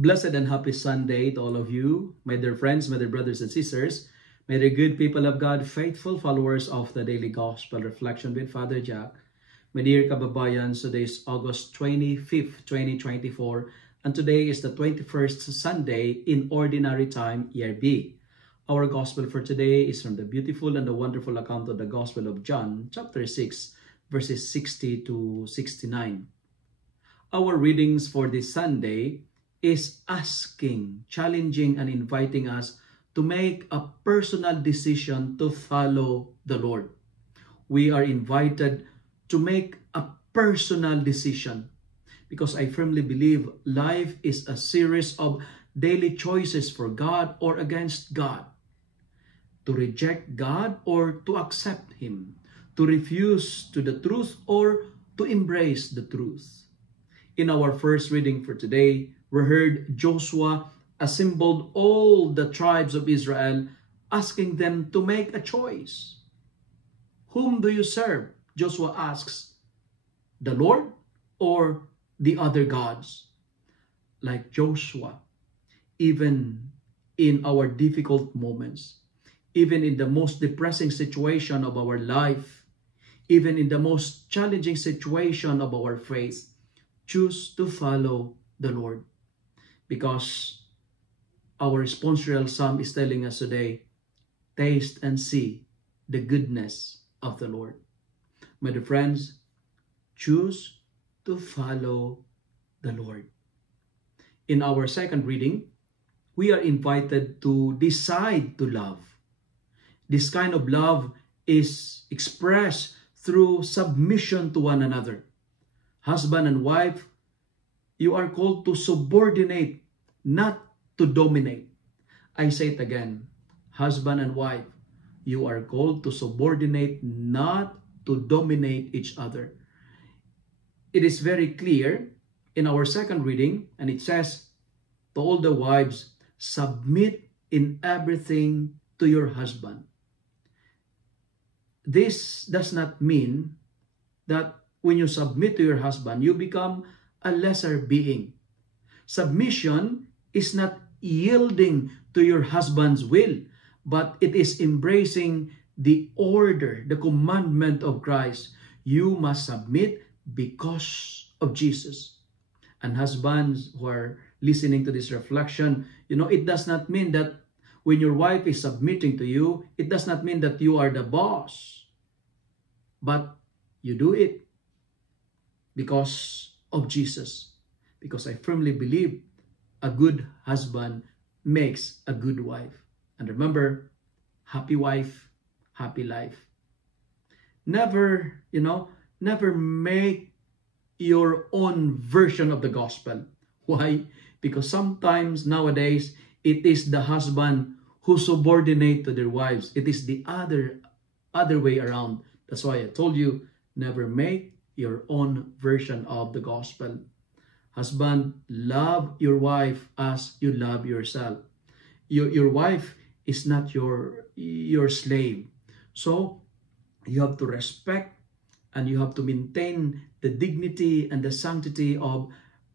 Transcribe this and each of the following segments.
Blessed and happy Sunday to all of you, my dear friends, my dear brothers and sisters, my dear good people of God, faithful followers of the Daily Gospel Reflection with Father Jack. My dear kababayans, today is August 25th, 2024, and today is the 21st Sunday in Ordinary Time, Year B. Our Gospel for today is from the beautiful and the wonderful account of the Gospel of John, chapter 6, verses 60 to 69. Our readings for this Sunday is asking, challenging, and inviting us to make a personal decision to follow the Lord. We are invited to make a personal decision because I firmly believe life is a series of daily choices for God or against God, to reject God or to accept Him, to refuse to the truth or to embrace the truth. In our first reading for today, we heard Joshua assembled all the tribes of Israel, asking them to make a choice. Whom do you serve? Joshua asks, the Lord or the other gods? Like Joshua, even in our difficult moments, even in the most depressing situation of our life, even in the most challenging situation of our faith, choose to follow the Lord. Because our responsorial psalm is telling us today, taste and see the goodness of the Lord. My dear friends, choose to follow the Lord. In our second reading, we are invited to decide to love. This kind of love is expressed through submission to one another. Husband and wife, you are called to subordinate, not to dominate. I say it again. Husband and wife, you are called to subordinate, not to dominate each other. It is very clear in our second reading, and it says, to all the wives, submit in everything to your husband. This does not mean that when you submit to your husband, you become a lesser being. Submission is not yielding to your husband's will, but it is embracing the order, the commandment of Christ. You must submit because of Jesus. And husbands who are listening to this reflection, it does not mean that when your wife is submitting to you, it does not mean that you are the boss. But you do it because of Jesus. Because I firmly believe a good husband makes a good wife. And remember, happy wife, happy life. Never make your own version of the gospel. Why? Because sometimes nowadays, it is the husband who subordinate to their wives. It is the other way around. That's why I told you, never make your own version of the gospel. Husband, love your wife as you love yourself. Your wife is not your slave. So you have to respect and you have to maintain the dignity and the sanctity of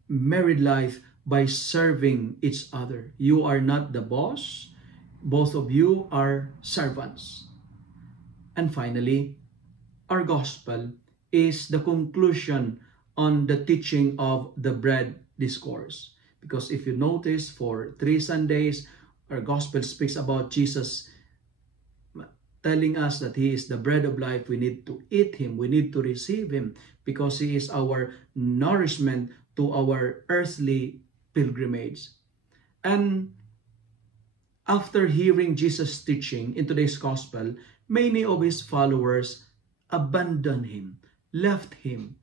married life by serving each other. You are not the boss. Both of you are servants. And finally, our gospel is the conclusion on the teaching of the bread discourse. Because if you notice, for 3 Sundays, our gospel speaks about Jesus telling us that He is the bread of life. We need to eat Him. We need to receive Him because He is our nourishment to our earthly pilgrimage. And after hearing Jesus' teaching in today's gospel, many of His followers abandoned Him, left Him,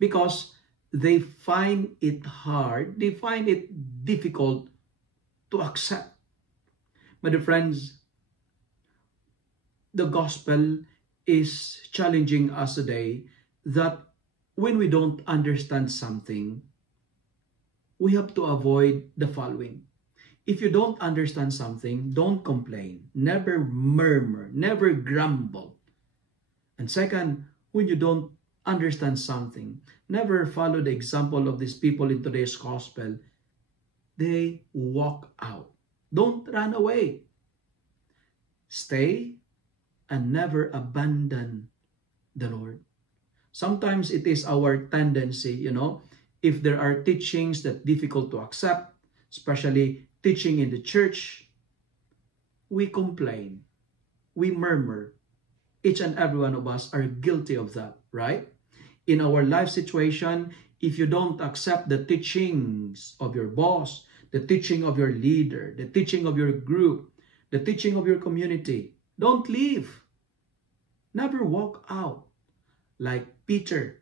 because they find it hard, they find it difficult to accept. My dear friends, the gospel is challenging us today that when we don't understand something, we have to avoid the following. If you don't understand something, don't complain, never murmur, never grumble. And second, when you don't understand something, never follow the example of these people in today's gospel. they walk out. Don't run away. Stay and never abandon the Lord. Sometimes it is our tendency, if there are teachings that difficult to accept, especially teaching in the church, we complain, we murmur. Each and every one of us are guilty of that, right? In our life situation, if you don't accept the teachings of your boss, the teaching of your leader, the teaching of your group, the teaching of your community, don't leave. Never walk out. Like Peter,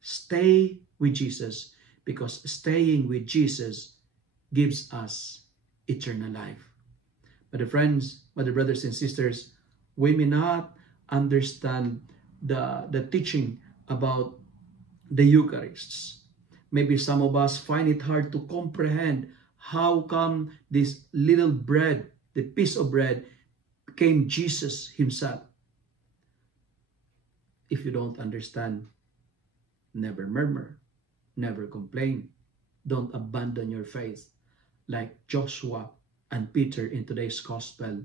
stay with Jesus, because staying with Jesus gives us eternal life. But friends, my brothers and sisters, we may not understand the teaching about the Eucharists. Maybe some of us find it hard to comprehend how come this little bread, the piece of bread, became Jesus himself. If you don't understand, never murmur, never complain. Don't abandon your faith like Joshua and Peter in today's gospel.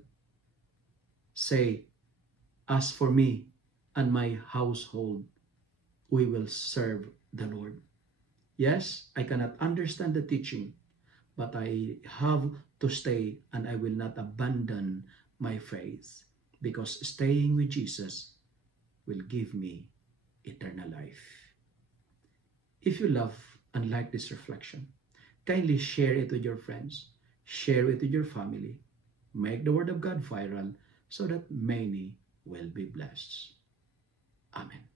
Say, as for me and my household, we will serve the Lord. Yes, I cannot understand the teaching, but I have to stay and I will not abandon my faith, because staying with Jesus will give me eternal life. If you love and like this reflection, kindly share it with your friends, share it with your family, make the Word of God viral so that many will be blessed. Amen.